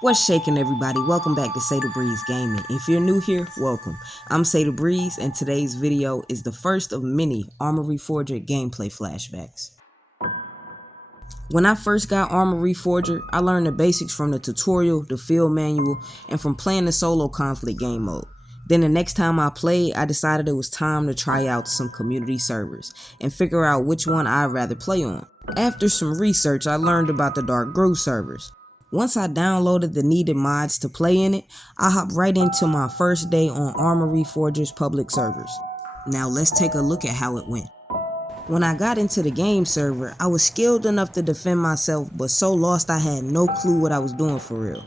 What's shaking, everybody? Welcome back to Say the Breeze Gaming. If you're new here, welcome. I'm Say the Breeze, and today's video is the first of many Arma Reforger gameplay flashbacks. When I first got Arma Reforger, I learned the basics from the tutorial, the field manual, and from playing the solo conflict game mode. Then the next time I played, I decided it was time to try out some community servers and figure out which one I'd rather play on. After some research, I learned about the Dark Groove servers. Once I downloaded the needed mods to play in it, I hopped right into my first day on Arma Reforger's public servers. Now let's take a look at how it went. When I got into the game server, I was skilled enough to defend myself, but so lost I had no clue what I was doing for real.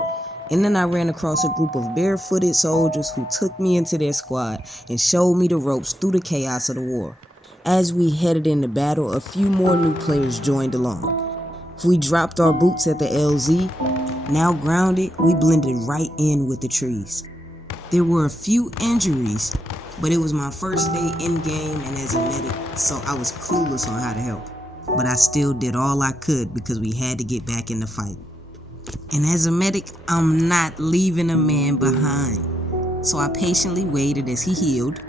And then I ran across a group of barefooted soldiers who took me into their squad and showed me the ropes through the chaos of the war. As we headed into battle, a few more new players joined along. We dropped our boots at the LZ. Now grounded, we blended right in with the trees. There were a few injuries, but it was my first day in game and as a medic, so I was clueless on how to help. But I still did all I could because we had to get back in the fight. And as a medic, I'm not leaving a man behind. So I patiently waited as he healed,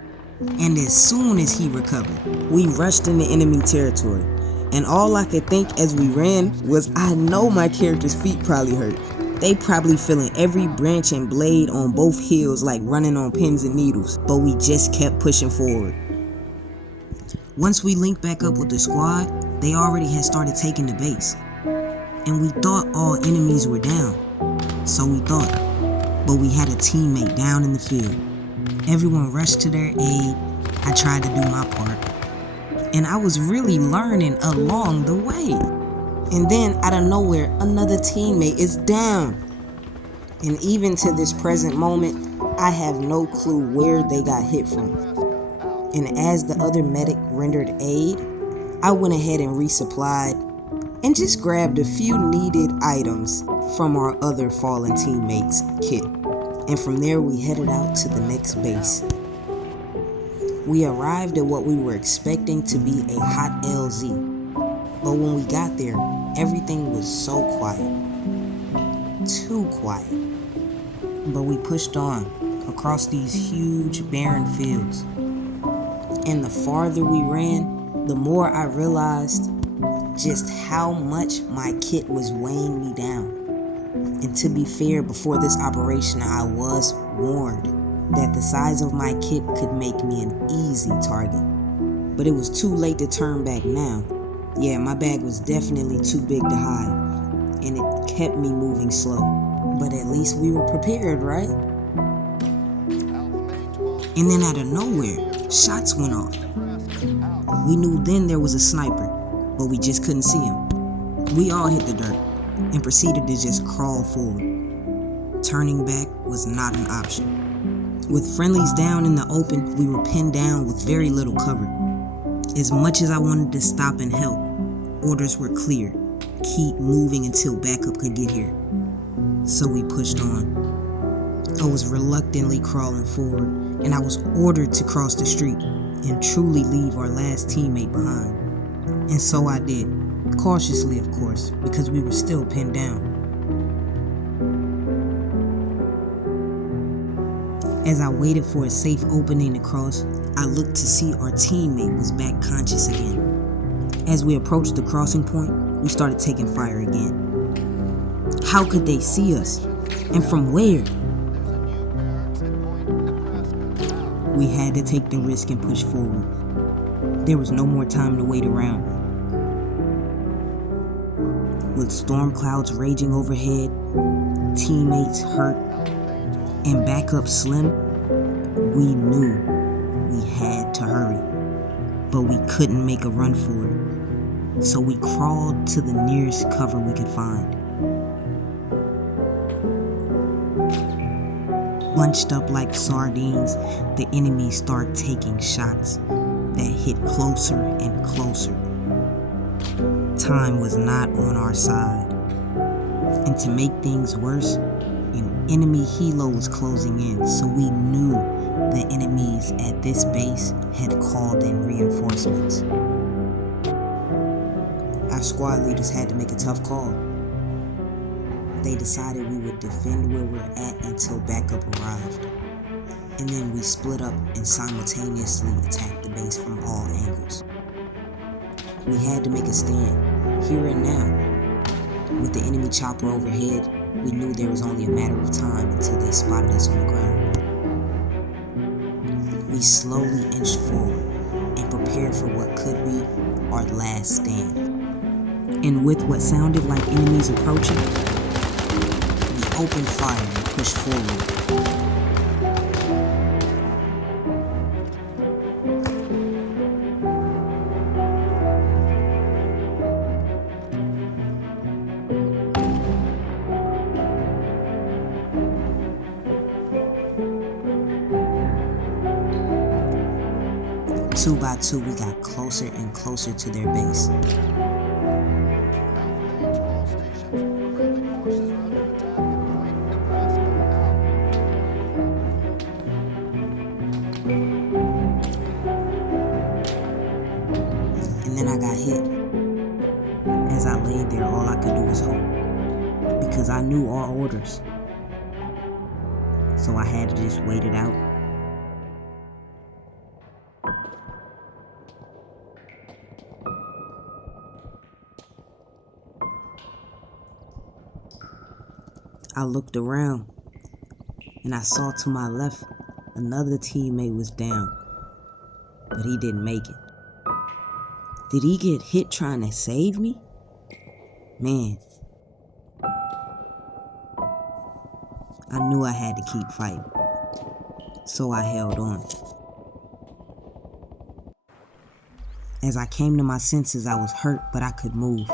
and as soon as he recovered, we rushed into enemy territory. And all I could think as we ran was, I know my character's feet probably hurt. They probably feeling every branch and blade on both heels like running on pins and needles, but we just kept pushing forward. Once we linked back up with the squad, they already had started taking the base. And we thought all enemies were down. So we thought, but we had a teammate down in the field. Everyone rushed to their aid. I tried to do my part. And I was really learning along the way. And then out of nowhere, another teammate is down. And even to this present moment, I have no clue where they got hit from. And as the other medic rendered aid, I went ahead and resupplied and just grabbed a few needed items from our other fallen teammates' kit. And from there we headed out to the next base. We arrived at what we were expecting to be a hot LZ. But when we got there, everything was so quiet. Too quiet. But we pushed on across these huge barren fields. And the farther we ran, the more I realized just how much my kit was weighing me down. And to be fair, before this operation, I was warned that the size of my kit could make me an easy target. But it was too late to turn back now. Yeah, my bag was definitely too big to hide, and it kept me moving slow. But at least we were prepared, right? And then out of nowhere, shots went off. We knew then there was a sniper, but we just couldn't see him. We all hit the dirt and proceeded to just crawl forward. Turning back was not an option. With friendlies down in the open, we were pinned down with very little cover. As much as I wanted to stop and help, orders were clear. Keep moving until backup could get here. So we pushed on. I was reluctantly crawling forward, and I was ordered to cross the street and truly leave our last teammate behind. And so I did. Cautiously, of course, because we were still pinned down. As I waited for a safe opening to cross, I looked to see our teammate was back conscious again. As we approached the crossing point, we started taking fire again. How could they see us? And from where? We had to take the risk and push forward. There was no more time to wait around. With storm clouds raging overhead, teammates hurt, and backup slim, we knew we had to hurry. But we couldn't make a run for it, so we crawled to the nearest cover we could find. Bunched up like sardines, the enemies start taking shots that hit closer and closer. Time was not on our side. And to make things worse, an enemy helo was closing in, so we knew the enemies at this base had called in reinforcements. Our squad leaders had to make a tough call. They decided we would defend where we're at until backup arrived. And then we split up and simultaneously attacked the base from all angles. We had to make a stand, here and now. With the enemy chopper overhead, we knew there was only a matter of time until they spotted us on the ground. We slowly inched forward and prepared for what could be our last stand. And with what sounded like enemies approaching, we opened fire and pushed forward. 2 by 2, we got closer and closer to their base. And then I got hit. As I laid there, all I could do was hope, because I knew our orders. So I had to just wait it out. I looked around and I saw to my left another teammate was down, but he didn't make it. Did he get hit trying to save me? Man, I knew I had to keep fighting, so I held on. As I came to my senses, I was hurt, but I could move.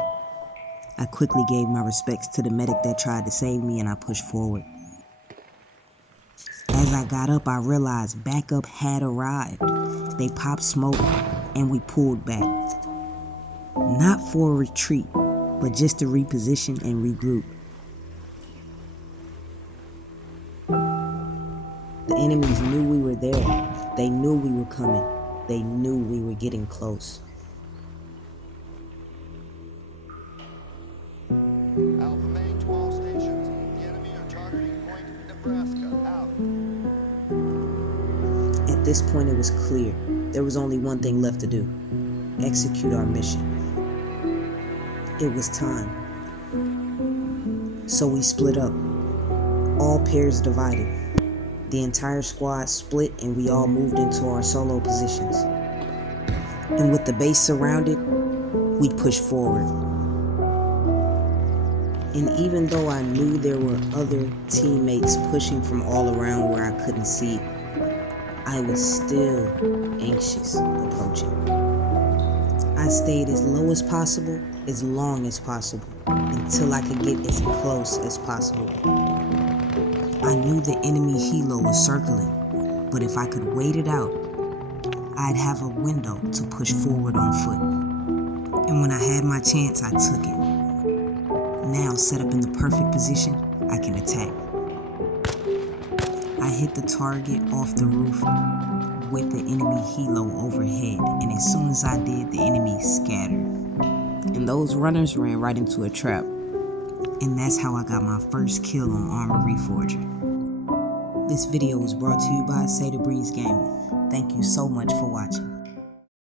I quickly gave my respects to the medic that tried to save me, and I pushed forward. As I got up, I realized backup had arrived. They popped smoke, and we pulled back. Not for a retreat, but just to reposition and regroup. The enemies knew we were there. They knew we were coming. They knew we were getting close. Alpha Main, 12 stations. The enemy are targeting Point Nebraska. Out. At this point, it was clear. There was only one thing left to do. Execute our mission. It was time. So we split up. All pairs divided. The entire squad split and we all moved into our solo positions. And with the base surrounded, we pushed forward. And even though I knew there were other teammates pushing from all around where I couldn't see, I was still anxious approaching. I stayed as low as possible, as long as possible, until I could get as close as possible. I knew the enemy helo was circling, but if I could wait it out, I'd have a window to push forward on foot. And when I had my chance, I took it. Now set up in the perfect position, I can attack. I hit the target off the roof with the enemy helo overhead, and as soon as I did, the enemy scattered. And those runners ran right into a trap. And that's how I got my first kill on Arma Reforger. This video was brought to you by Say the Breeze Gaming. Thank you so much for watching.